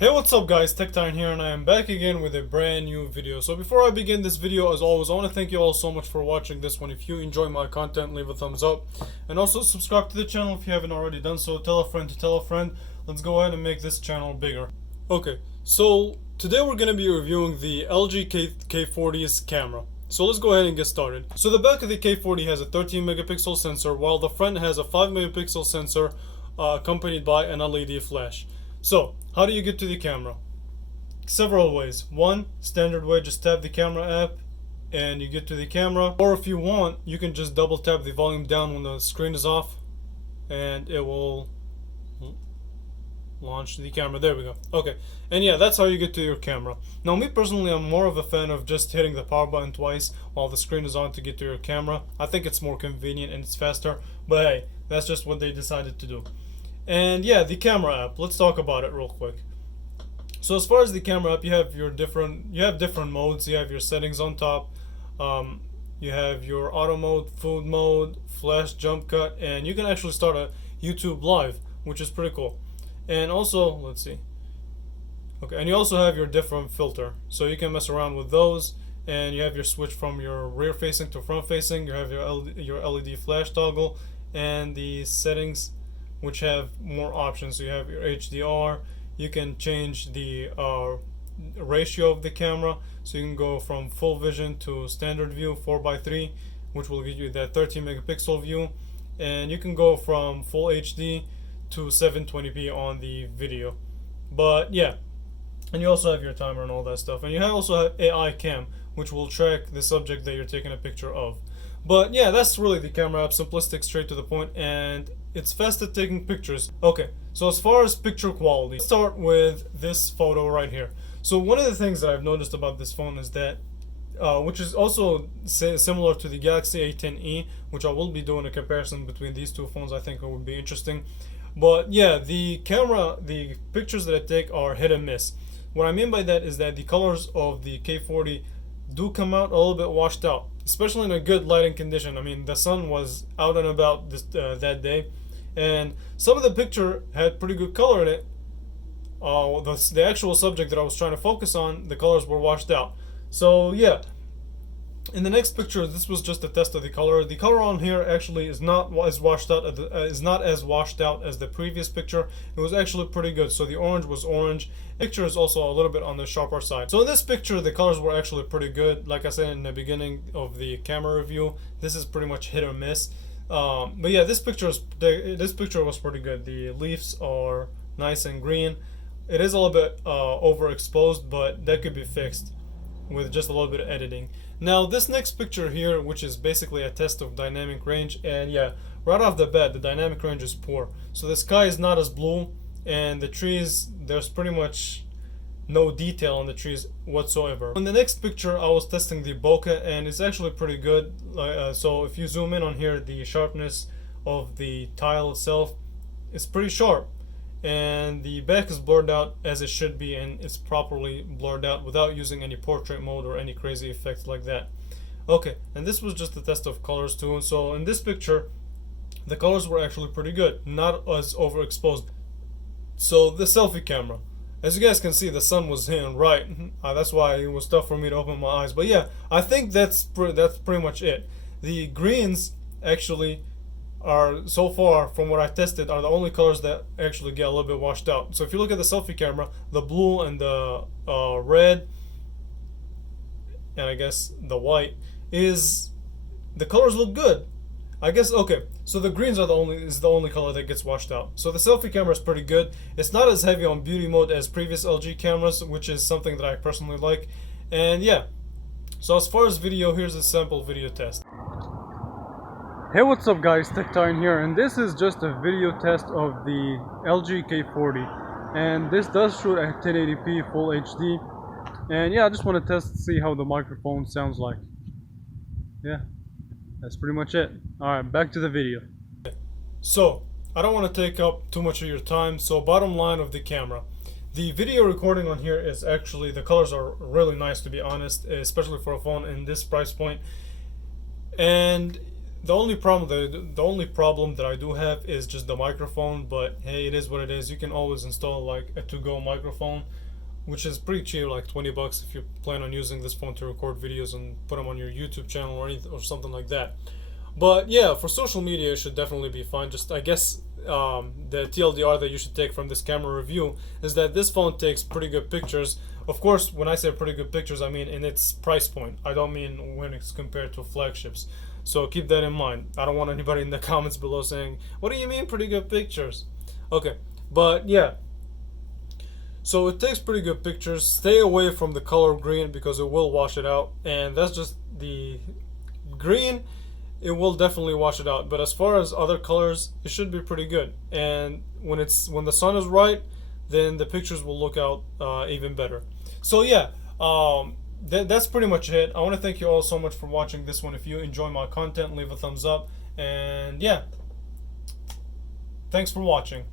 Hey, what's up guys, TechTime here, and I am back again with a brand new video. So before I begin this video, as always, I want to thank you all so much for watching this one. If you enjoy my content, leave a thumbs up, and also subscribe to the channel if you haven't already done so. Tell a friend to tell a friend. Let's go ahead and make this channel bigger. Okay, so today we're going to be reviewing the LG K40's camera. So let's go ahead and get started. So the back of the K40 has a 13 megapixel sensor, while the front has a 5 megapixel sensor accompanied by an LED flash. So, how do you get to the camera? Several ways. One, standard way, just tap the camera app and you get to the camera. Or if you want, you can just double tap the volume down when the screen is off and it will launch the camera. There we go. Okay, and yeah, that's how you get to your camera. Now, me personally, I'm more of a fan of just hitting the power button twice while the screen is on to get to your camera. I think it's more convenient and it's faster, but hey, that's just what they decided to do. And yeah, the camera app, let's talk about it real quick. So as far as the camera app, you have different modes. You have your settings on top, you have your auto mode, food mode, flash, jump cut, and you can actually start a YouTube live, which is pretty cool. And also, let's see, okay, and you also have your different filter, so you can mess around with those. And you have your switch from your rear facing to front facing. You have your LED flash toggle, and the settings, which have more options. So you have your HDR. You can change the ratio of the camera, so you can go from full vision to standard view 4:3, which will give you that 13 megapixel view, and you can go from full HD to 720p on the video. But yeah, and you also have your timer and all that stuff, and you also have AI cam, which will track the subject that you're taking a picture of. But yeah, that's really the camera app, simplistic, straight to the point, and it's fast at taking pictures. Okay, so as far as picture quality, let's start with this photo right here. So one of the things that I've noticed about this phone is that, which is also similar to the Galaxy A10e, which I will be doing a comparison between these two phones. I think it would be interesting. But yeah, the pictures that I take are hit and miss. What I mean by that is that the colors of the K40 do come out a little bit washed out, especially in a good lighting condition. I mean, the sun was out and about that day, and some of the picture had pretty good color in it. The actual subject that I was trying to focus on, the colors were washed out. So yeah, in the next picture, this was just a test of the color. The color on here actually is not as washed out as the previous picture. It was actually pretty good. So the orange was orange. Picture is also a little bit on the sharper side. So in this picture, the colors were actually pretty good. Like I said in the beginning of the camera review, this is pretty much hit or miss. But yeah, this picture was pretty good. The leaves are nice and green. It is a little bit overexposed, but that could be fixed with just a little bit of editing. Now this next picture here, which is basically a test of dynamic range, and yeah, right off the bat, the dynamic range is poor. So the sky is not as blue, and the trees, there's pretty much no detail on the trees whatsoever. In the next picture, I was testing the bokeh, and it's actually pretty good. So if you zoom in on here, the sharpness of the tile itself is pretty sharp, and the back is blurred out as it should be, and it's properly blurred out without using any portrait mode or any crazy effects like that. Okay, and this was just a test of colors too. So in this picture, the colors were actually pretty good, not as overexposed. So the selfie camera, as you guys can see, the sun was hitting right. That's why it was tough for me to open my eyes. But yeah, I think that's pretty much it. The greens actually are, so far from what I tested, are the only colors that actually get a little bit washed out. So if you look at the selfie camera, the blue and the red, and I guess the white, the colors look good. I guess, okay, so the greens are the only color that gets washed out. So the selfie camera is pretty good. It's not as heavy on beauty mode as previous LG cameras, which is something that I personally like. And yeah, so as far as video, here's a sample video test. Hey, what's up guys, TechTime here, and this is just a video test of the LG K40, and this does shoot at 1080p full HD. And yeah, I just want to test to see how the microphone sounds like. Yeah, that's pretty much it. Alright, back to the video. So, I don't want to take up too much of your time, so bottom line of the camera. The video recording on here is actually, the colors are really nice, to be honest, especially for a phone in this price point. And the only problem that I do have is just the microphone. But hey, it is what it is. You can always install like a to-go microphone, which is pretty cheap, like $20 if you plan on using this phone to record videos and put them on your YouTube channel or anything or something like that. But yeah, for social media, it should definitely be fine. Just I guess the TLDR that you should take from this camera review is that this phone takes pretty good pictures. Of course, when I say pretty good pictures, I mean in its price point. I don't mean when it's compared to flagships. So keep that in mind. I don't want anybody in the comments below saying, "What do you mean pretty good pictures?" Okay, but yeah. So it takes pretty good pictures. Stay away from the color green because it will wash it out, and that's just the green. It will definitely wash it out. But as far as other colors, it should be pretty good. And when the sun is right, then the pictures will look out even better. So yeah, that's pretty much it. I want to thank you all so much for watching this one. If you enjoy my content, leave a thumbs up, and yeah, thanks for watching.